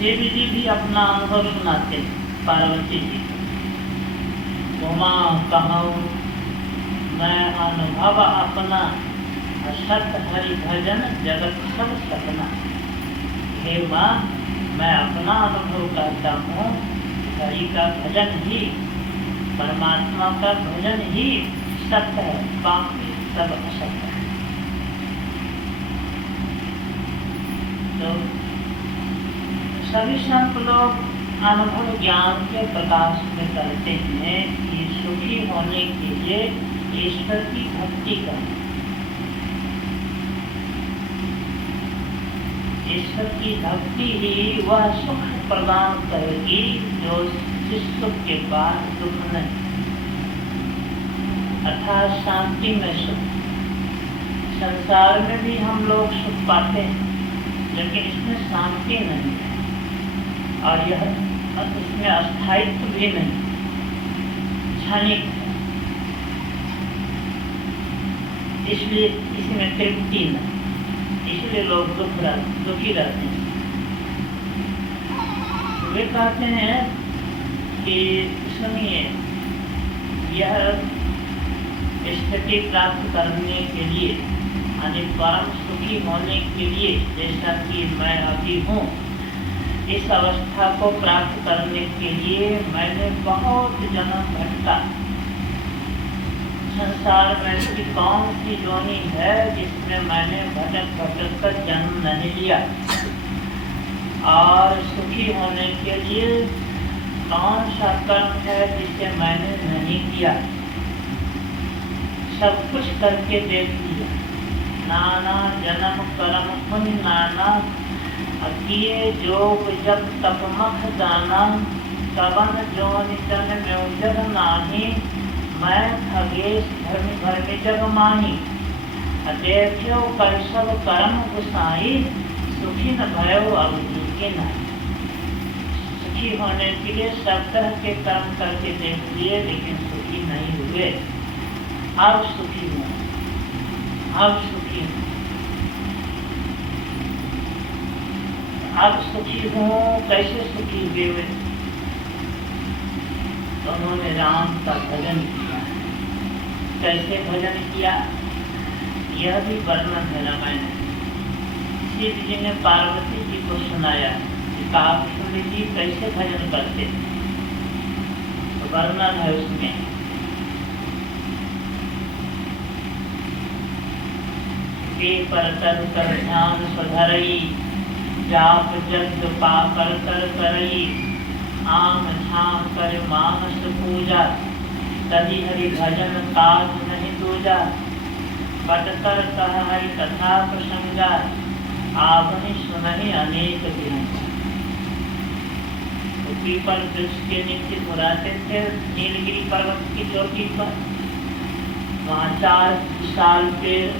शिव जी भी अपना अनुभव सुनाते हैं पार्वती जी। उमा कहूँ मैं अनुभव अपना, सत हरि भजन जगत सब सपना। हे माँ, मैं अपना अनुभव करता हूँ, हरि का भजन ही, परमात्मा का भजन ही सत्य है, बाकी सब असत्य है। तो सभी संत लोग अनुभव ज्ञान के प्रकाश में करते हैं कि सुखी होने के लिए ईश्वर की भक्ति करें। ईश्वर की भक्ति ही वह सुख प्रदान करेगी जो जिस सुख के बाद दुख नहीं, अर्थात शांति में सुख। संसार में भी हम लोग सुख पाते हैं, लेकिन इसमें शांति नहीं है और यह इसमें अस्थायित्व भी नहीं, क्षणिक है, इसलिए इसमें तृप्ति नहीं, इसलिए लोग दुखी रहते हैं। वे कहते हैं कि सुनिए, यह स्थिति प्राप्त करने के लिए, यानी परम सुखी होने के लिए, जैसा कि मैं अभी हूँ, इस अवस्था को प्राप्त करने के लिए मैंने बहुत जन्म भटका। संसार में ऐसी कौन सी योनि है जिसमें मैंने भटक भटक कर जन्म नहीं लिया, और सुखी होने के लिए कौन सा कर्म है जिसे मैंने नहीं किया। सब कुछ करके देख लिया, नाना जन्म कर्म पुण्य नाना, किए जोग जब तप मख दाना, कवन जोनि तन में जग नाही, मैं खगेश धर्मी जग माही, देखो कर सब कर्म गुसाई, सुखी न भयो अब के नहीं। सुखी होने के लिए सब तरह के कर्म करके देख लिए, लेकिन सुखी नहीं हुए। अब सुखी हूँ, अब सुखी हूँ, अब सुखी हूँ। कैसे सुखी हुए? तो उन्होंने राम का भजन किया। कैसे भजन किया, यह भी वर्णन है रामायण में। शिव जी ने पार्वती जी को सुनाया कि काकुली जी कैसे भजन करते, तो वर्णन है उसमें। पर कर ध्यान सुधरई, जाप जग पाकर कर करई, आम झाम कर मानस पूजा, तभी हरि भजन काज नहीं दूजा, बट कर कह हरि कथा प्रसंगा, आपने सुनहि अनेक विहंगा। तो पीपल वृक्ष के नीचे बुलाते थे, नीलगिरी पर्वत की चोटी पर। वहाँ 4 विशाल पेड़,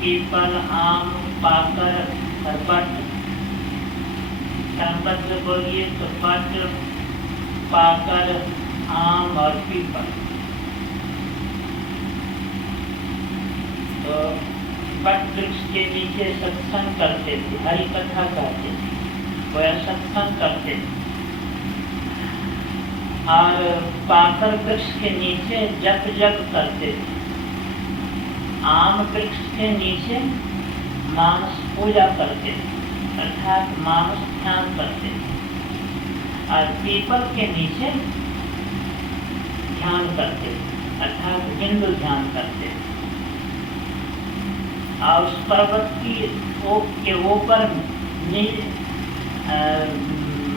पीपल, आम, पाकर और बट। संबद्ध बोलिए तो बट, पाकर, आम और पीपल। तो बट वृक्ष के नीचे सत्संग करते थे, हरि कथा कहते थे, वह सत्संग करते थे। और पाकर वृक्ष के नीचे जप करते थे। आम वृक्ष के नीचे मानस पूजा करते थे, अर्थात मानस ध्यान करते थे। और पीपल के नीचे ध्यान करते थे, अर्थात हिंदू ध्यान करते थे। और उस पर्वत के ऊपर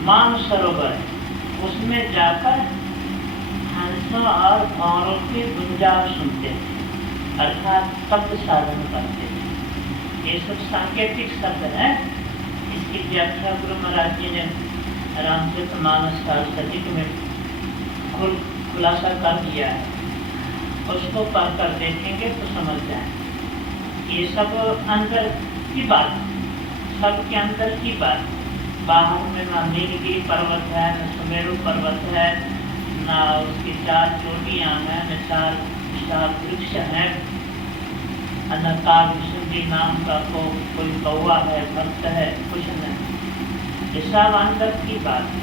मानसरोवर है, उसमें जाकर हंसों और भौरों के गुंजार सुनते थे, अर्थात शब्द साधन करते थे। ये सब सांकेतिक शब्द है। इसकी व्याख्या गुरु महाराज जी ने रामचरितमानस सचित में खुलासा कर दिया है। उसको पढ़कर देखेंगे तो समझ जाए। ये सब अंदर की बात, सबके अंदर की बात। बाहर में न नीलगिरी पर्वत है, न सुमेरु पर्वत है, न उसकी 4 चोटियां हैं, न 4 विशाल वृक्ष है, न काव्यसुंदरी नाम का कोई कौवा है, भक्त है, कुछ नहीं। ये सब अंदर की बात है।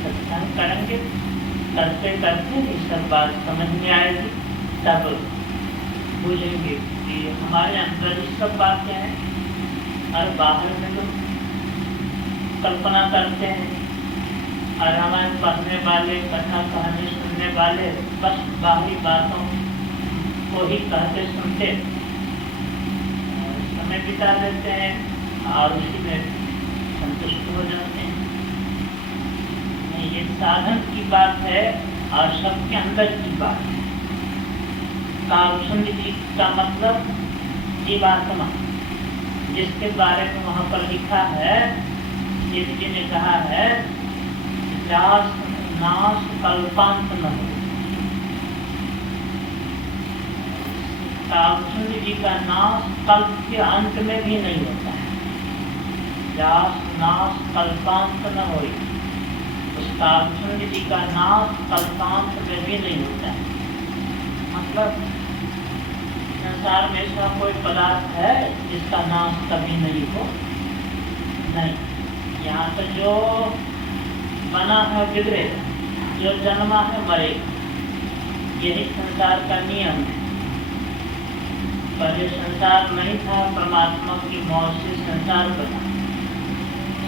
सत्संग करेंगे, करते करते ये सब बात समझ में आएगी, तब बुझेंगे कि हमारे अंदर ये सब बातें हैं और बाहर में तो कल्पना करते हैं। और हमारे पढ़ने वाले, कथा कहानी सुनने वाले बस बाहरी बातों को ही कहते सुनते समय बिता देते हैं और उसी में संतुष्ट हो जाते हैं। नहीं, ये साधन की बात है और सबके अंदर की बात है। कालचंद जी का मतलब जीवात्मा, जिसके बारे में वहाँ पर लिखा है, जी ने कहा है नाश कल्पांत न हो। कालचंद जी का नाश कल्प के अंत में भी नहीं होता है। नाश कल्पांत न हो, उस कालचंद जी का नाश कल्पांत में भी नहीं होता है। मतलब संसार में ऐसा कोई पदार्थ है जिसका नाश कभी नहीं हो? नहीं। यहाँ पर जो बना है बिगड़ेगा, जो जन्मा है मरेगा, यही संसार का नियम है। पहले संसार नहीं था, परमात्मा की मौत से संसार बना।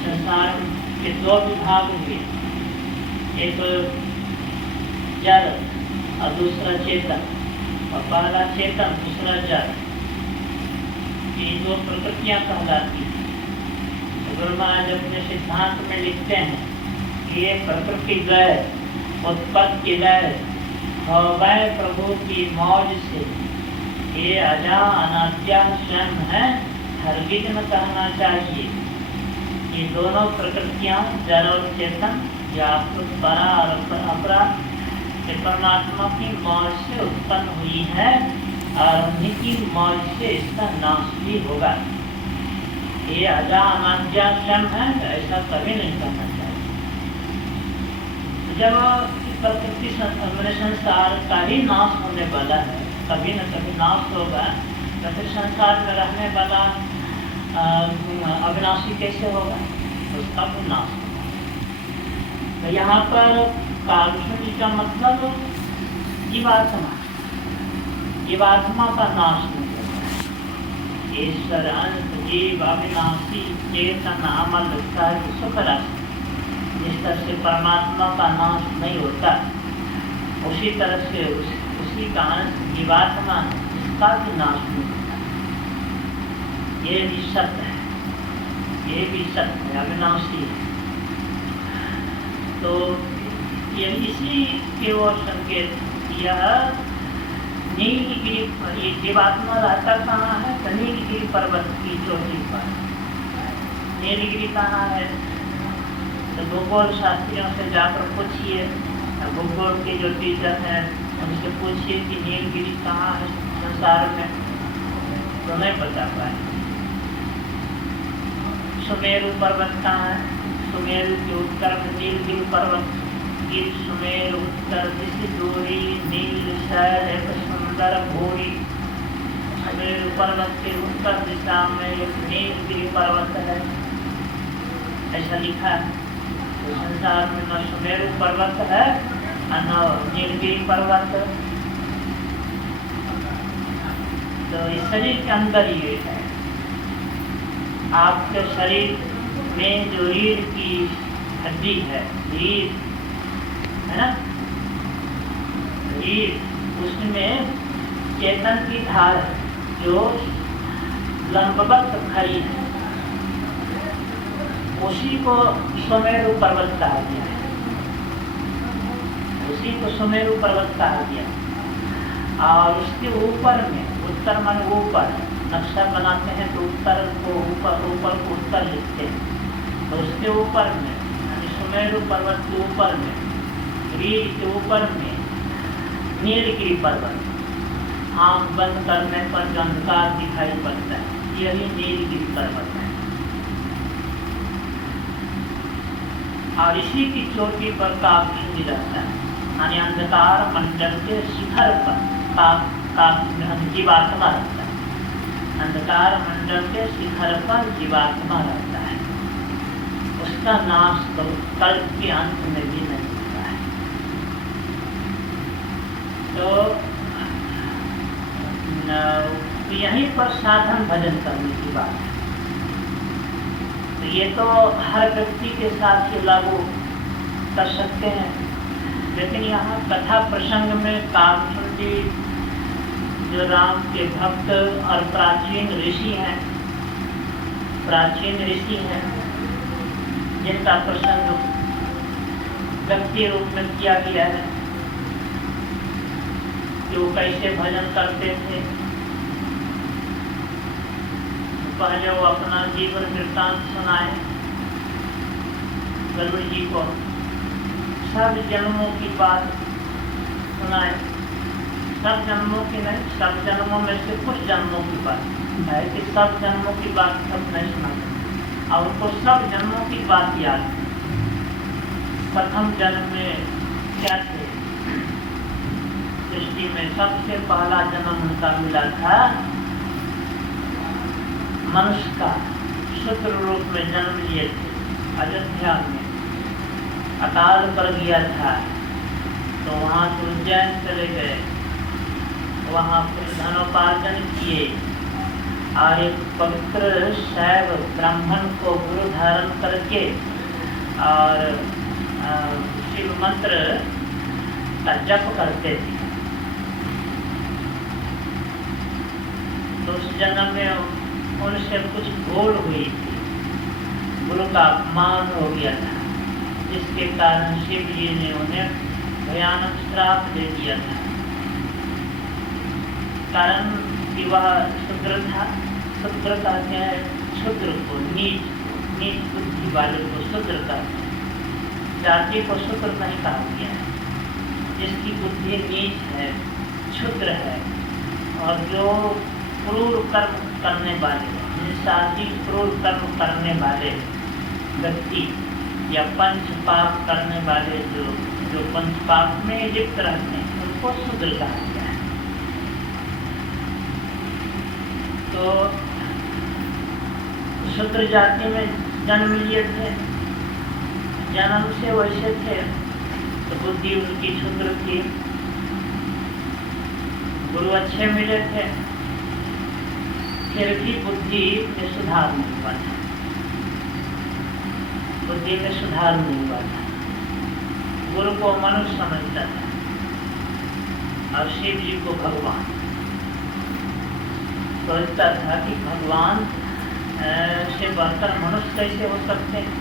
संसार के दो विभाग हुए, एक जड़ और दूसरा चेतन, और पहला चेतन दूसरा जड़। ये दो प्रकृतियां कहलाती हैं। गुरु महाराज अपने सिद्धांत में लिखते हैं कि ये प्रकृति गए, उत्पत्ति लय हो गए प्रभु की मौज से, ये अजा अनाद्या स्वयं है, हरगिज न कहना चाहिए। ये दोनों प्रकृतियां जड़ और चेतन, व्यापक परा और अपरा, परमात्मा की मौज से उत्पन्न हुई है और उन्हीं की मौज से इसका नाश भी होगा। ये अजा अनाद्या स्वयं है, ऐसा कभी नहीं करना चाहिए। जब प्रकृति संसार का ही नाश होने वाला है, कभी न कभी नाश होगा, तो फिर संसार में रहने वाला अविनाशी कैसे होगा? उसका भी नाश होगा। तो यहाँ पर कालचंद का मतलब जीवात्मा, जीवात्मा का नाश नहीं होता है। ईश्वर अंत जीव अविनाशी चेतन अमल कार्य सुख राशि, जिस तरह से परमात्मा का नाश नहीं होता, उसी तरह से उसी का अंश जीवात्मा इसका भी नाश नहीं होता। ये भी सत्य है, ये भी सत्य है, अविनाशी है। तो ये इसी के वो संकेत, यह नीलगिरी, ये जीवात्मा रहता कहाँ है? तो नीलगिरी पर्वत की चोटी पर। नीलगिरी कहाँ है? तो भूगोल शास्त्रियों से जाकर पूछिए, भूगोल के जो टीचर हैं उनसे पूछिए कि नीलगिरी कहाँ है संसार में, तो नहीं बता पाए। सुमेरु पर्वत कहाँ है? सुमेरु के उत्तर में नीलगिरी पर्वत, सुमेरु उत्तर दिशा दूरी, नील शहर एक सुंदर भूरी। सुमेरु पर्वत के उत्तर दिशा में एक नीलगिरी पर्वत है, ऐसा लिखा है। तो संसार में न सुमेरु पर्वत है और न नीलगिरी पर्वत। तो इस शरीर के अंदर ये है। आपके शरीर में जो रीढ़ की हड्डी है, रीढ़ है ना, उसमें चेतन की धार है जो लंबवत खड़ी है, उसी को सुमेरु पर्वत कहा गया है। उसी को सुमेरु पर्वत कहा गया। और उसके ऊपर में, उत्तर मन ऊपर, नक्शा बनाते हैं तो उत्तर को ऊपर, ऊपर को उत्तर लिखते हैं। तो उसके ऊपर में, सुमेरु पर्वत के ऊपर में, रीढ़ के ऊपर में नीलगिरी पर्वत, आंख बंद करने पर जो अंधकार दिखाई पड़ता है, यही नीलगिरी पर्वत है। और इसी की चोटी पर कालचंद रहता है, यानी अंधकार मंडल के शिखर पर जीवात्मा रहता है। अंधकार मंडल के शिखर पर जीवात्मा रहता है। उस इसका नाश करो, कल्प के अंत में भी नहीं होता है। तो यहीं पर साधन भजन करने की बात है। तो ये तो हर व्यक्ति के साथ ये लागू कर सकते हैं, लेकिन यहाँ कथा प्रसंग में कामचुंडी जो राम के भक्त और प्राचीन ऋषि हैं, जिनका प्रसंग व्यक्ति रूप में किया गया है कि वो कैसे भजन करते थे। पहले वो अपना जीवन वृत्तांत सुनाए गरुड़ जी को, सब जन्मों की बात सुनाए, सब जन्मों की नहीं, सब जन्मों में से कुछ जन्मों की बात है कि सब जन्मों की बात सब नहीं सुनाते, और उनको सब जन्मों की बात याद है। प्रथम जन्म में क्या थे, सृष्टि में सबसे पहला जन्म उनका मिला था मनुष्य का, शूद्र रूप में जन्म लिए थे अयोध्या में, अकाल पड़ गया था तो वहाँ से उज्जैन चले गए, वहाँ फिर धनोपार्जन किए और एक पवित्र शैव ब्राह्मण को गुरु धारण करके और शिव मंत्र का जप करते थे। तो उस जन्म में उनसे कुछ भूल हुई थी, गुरु का अपमान हो गया था, जिसके कारण शिव जी ने उन्हें भयानक श्राप दे दिया था। कारण कि वह शूद्र था, शूद्र कहते हैं शूद्र को, नीच बुद्धि वाले को शूद्र कहते हैं, जाति को शूद्र नहीं कहा गया है। जिसकी बुद्धि नीच है, क्षुद्र है, और जो क्रूर कर्म करने वाले, निस्सार्थी क्रूर कर्म करने वाले व्यक्ति या पंच पाप करने वाले जो पंच पाप में लिप्त रहते हैं, उनको शूद्र कहा गया है। तो शूद्र जाति में जन्म लिए थे, जन्म से वैसे थे, तो बुद्धि उनकी क्षुद्र थी, गुरु अच्छे मिले थे, फिर भी बुद्धि में सुधार नहीं हुआ था, बुद्धि में सुधार नहीं हुआ था। गुरु को मनुष्य समझता था और शिव जी को भगवान सोचता था कि भगवान से बढ़कर मनुष्य कैसे हो सकते हैं,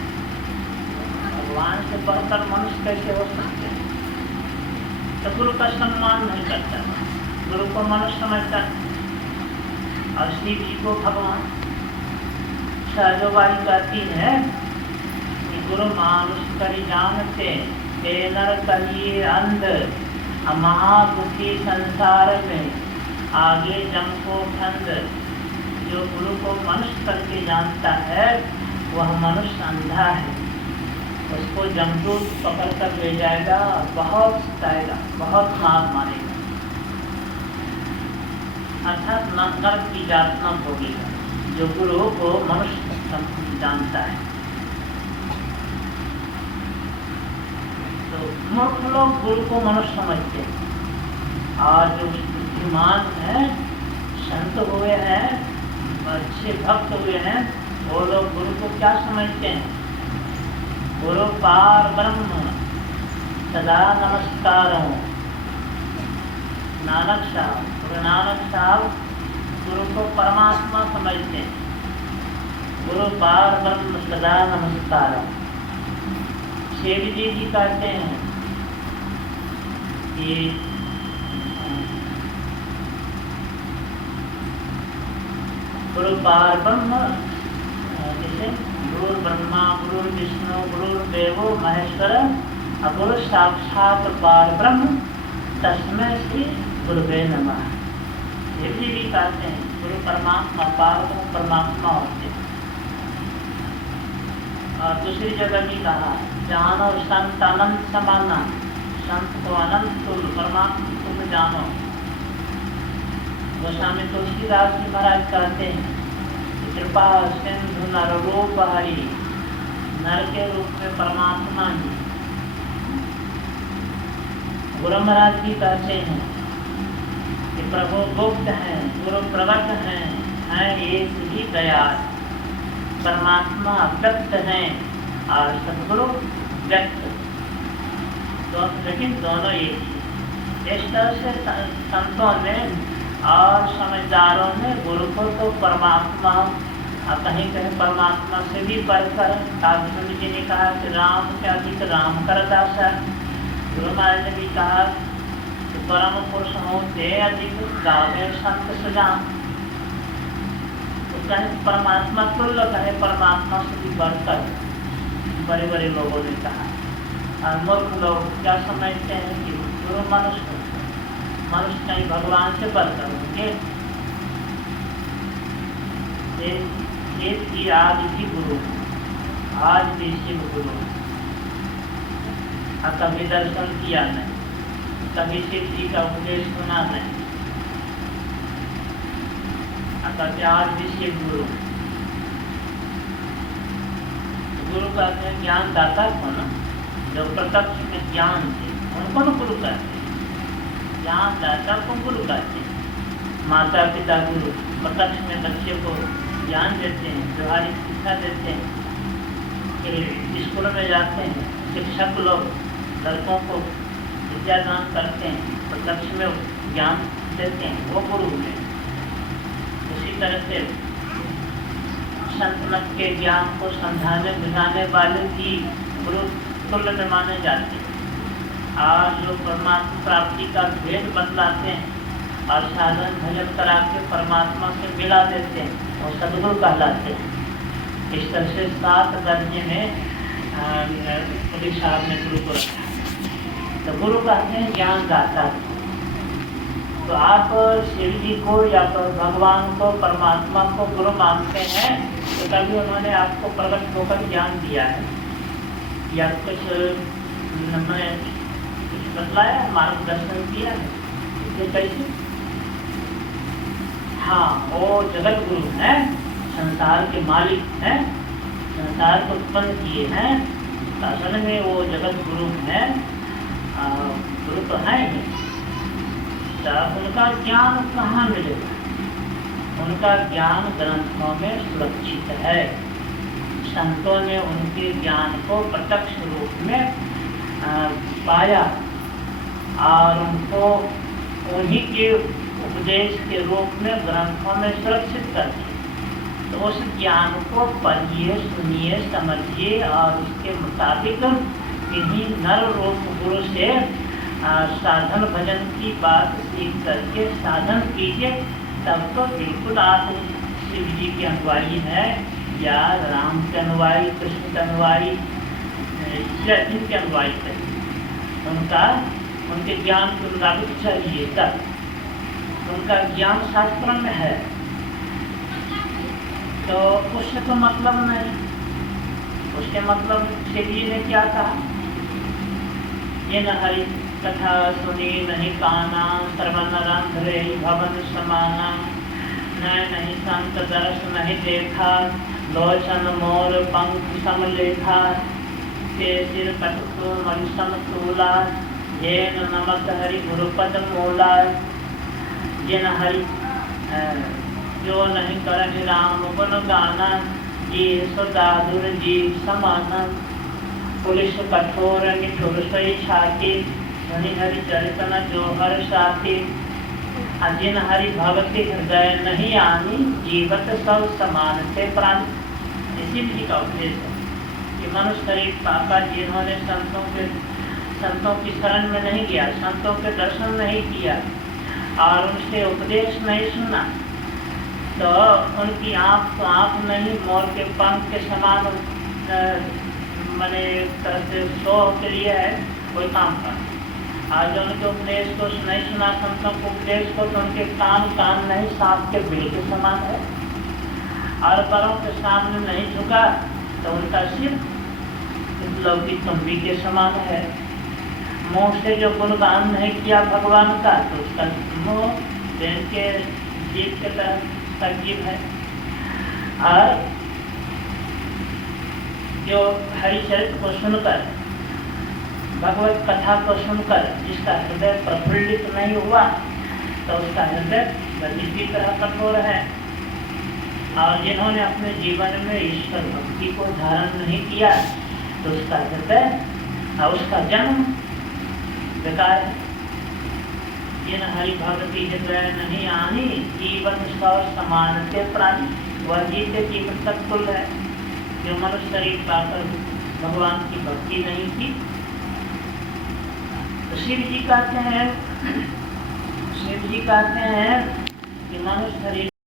भगवान से बढ़कर मनुष्य कैसे हो सकते हैं। तो गुरु का सम्मान नहीं करता था, गुरु को मनुष्य समझता था और शिव जी को भगवान। सहजोबाई कहती है कि गुरु मानुष करी जानते, नर कहिए अंध, महाबुद्धि संसार में आगे जम को ठंड। जो गुरु को मनुष्य करके जानता है वह मनुष्य अंधा है, उसको जमदूत पकड़ कर ले जाएगा, बहुत सताएगा, बहुत मार मारेगा, अर्थात नरक की यातना भोगेगा जो गुरु को मनुष्य जानता है। तो मूर्ख लोग गुरु को मनुष्य समझते हैं, और जो बुद्धिमान हैं, संत हुए हैं, अच्छे भक्त हुए हैं, वो लोग गुरु को क्या समझते हैं, गुरु पार ब्रह्म सदा नमस्कार। नानक साहब, गुरु नानक साहब गुरु को परमात्मा समझते हैं, गुरु पार ब्रह्म सदा नमस्कार। शेर जी कहते हैं कि गुरु पार ब्रह्म, जैसे गुरु ब्रह्मा गुरु विष्णु गुरु देवो महेश्वर, गुरु साक्षात पार ब्रह्म तस्मै श्री गुरुवे नमः। ये भी कहते हैं गुरु परमात्मा, पार परमात्मा होते हैं। और दूसरी जगह भी कहा, जानो संत अनंत समाना, संत को अनंत तुम, परमात्मा तुम जानो। गोस्वामी तुलसीदास जी महाराज कहते हैं, कृपा सिंधु नररूप हरि, नर के रूप में परमात्मा ही। गुरु महाराज जी कहते हैं कि प्रभु गुप्त हैं, गुरु प्रकट हैं एक ही दयाल। परमात्मा व्यक्त हैं और सदगुरु व्यक्त, तो लेकिन दोनों एक ही। इस तरह से संतों ने और समझदारों ने गुरु को तो परमात्मा, कहीं कहीं परमात्मा से भी बढ़कर, काव्य जी ने कहा कि राम के अधिक राम कर दासा। गुरु महाराज ने भी कहा कि परम पुरुष होते अधिक गावे संत सजान। तो कहीं परमात्मा तुल्य, कहे परमात्मा से भी बढ़कर, बड़े बड़े लोगों ने कहा। और मूर्ख लोग क्या समझते हैं कि गुरु मनुष्य कहीं भगवान से बढ़कर होंगे। एक ही आज भी गुरु, आज भी शिव गुरु। कभी दर्शन किया नहीं, कभी शिव जी का उपदेश सुना नहीं, कहते आज भी शिव गुरु। गुरु कहते हैं ज्ञान दाता को ना, जो प्रत्यक्ष में ज्ञान थे उनको न गुरु कहते हैं। ज्ञान दाता को गुरु कहते हैं। माता पिता गुरु प्रत्यक्ष में बच्चे को ज्ञान देते हैं, व्यवहारिक शिक्षा देते हैं। स्कूल में जाते हैं शिक्षक लोग लड़कों को विद्यादान करते हैं, प्रत्यक्ष में ज्ञान देते हैं, वो गुरु हैं। उसी तरह से संत मत के ज्ञान को समझाने बुझाने वाले भी गुरु तुल्य में माने जाते हैं। आज लोग परमात्मा प्राप्ति का भेद बतलाते हैं और साधन भजन करा के परमात्मा से मिला देते हैं और सदगुरु कहलाते हैं। इस तरह से 7 दर्जे में पुलिस साहब ने गुरु को रखा। तो गुरु कहते हैं ज्ञान दाता। तो आप शिव जी को या तो भगवान को, परमात्मा को गुरु मानते हैं, तो कभी उन्होंने आपको प्रकट होकर ज्ञान दिया है या कुछ बतलाया, मार्गदर्शन किया है, इसलिए कैसे? हाँ, वो जगत गुरु हैं, संसार के मालिक हैं, संसार को उत्पन्न किए हैं। असल में वो जगत गुरु हैं, गुरु तो है ही। उनका ज्ञान कहाँ मिलेगा? उनका ज्ञान ग्रंथों में सुरक्षित है। संतों ने उनके ज्ञान को प्रत्यक्ष रूप में पाया और उनको उन्हीं के उपदेश के रूप में ग्रंथों में सुरक्षित कर दिया। तो उस ज्ञान को पढ़िए, सुनिए, समझिए और उसके मुताबिक इन्हीं नर रूप गुरु से साधन भजन की बात सीख करके साधन कीजिए। तब तो बिल्कुल आप शिव जी के अनुयायी हैं या राम के अनुयायी, कृष्ण के अनुयायी या जिनके अनुयायी हैं, उनके ज्ञान के मुताबिक चलिए। तब उनका ज्ञान शास्त्र में है, तो उससे तो मतलब नहीं। उसके मतलब शिव जी ने क्या कहा? ये न हरि कथा सुनी नहीं काना, श्रवण रंध्रे भवन समाना, नहीं संत दर्श नहीं देखा, लोचन मोर पंख समलेखा, के सिर कटको मन समतूला, ये नमक हरि गुरुपद मूला। ये न हरि जो नहीं करहि राम गुण गाना, ये सदादुर जी समाना। पुलिस कठोर निठुर सही छाती, धनि हरि चरितन जो हर साथी। जिन हरि भगति हृदय नहीं आनी, जीवत सब समान से प्राण। इसी जी का उपदेश है कि मनुष्य शरीर पापा जिन्होंने संतों की शरण में नहीं गया, संतों के दर्शन नहीं किया और उनसे उपदेश नहीं सुना, तो उनकी आँख तो आँख नहीं, मोर के पंख के समान मैंने तरह से शो के लिए है कोई काम का। आज उनके उपदेश को नहीं सुना, संतों के उपदेश को, तो उनके कान नहीं, सांप के बिल के समान है। और बड़ों के सामने नहीं झुका तो उनका सिर लौकी तुम्बी के समान है। मुँह से जो गुणगान नहीं किया भगवान का, तो उसका मुँह ट्रेन के जीव के तरह सजीव है। और जो हरिचरित्र को सुनकर, भगवत कथा को सुनकर जिसका हृदय प्रफुल्लित नहीं हुआ तो उसका हृदय गणित की तरह कठोर है। और जिन्होंने अपने जीवन में ईश्वर भक्ति को धारण नहीं किया तो उसका हृदय और उसका जन्म बेकार है। जिन हरि भक्ति हृदय नहीं आनी, जीवन सौ समान से प्राणी, वह जीते जीवन तक कुल है। जो मनुष्य शरीर पाकर भगवान की भक्ति नहीं की, तो शिव जी कहते हैं कि मनुष्य शरीर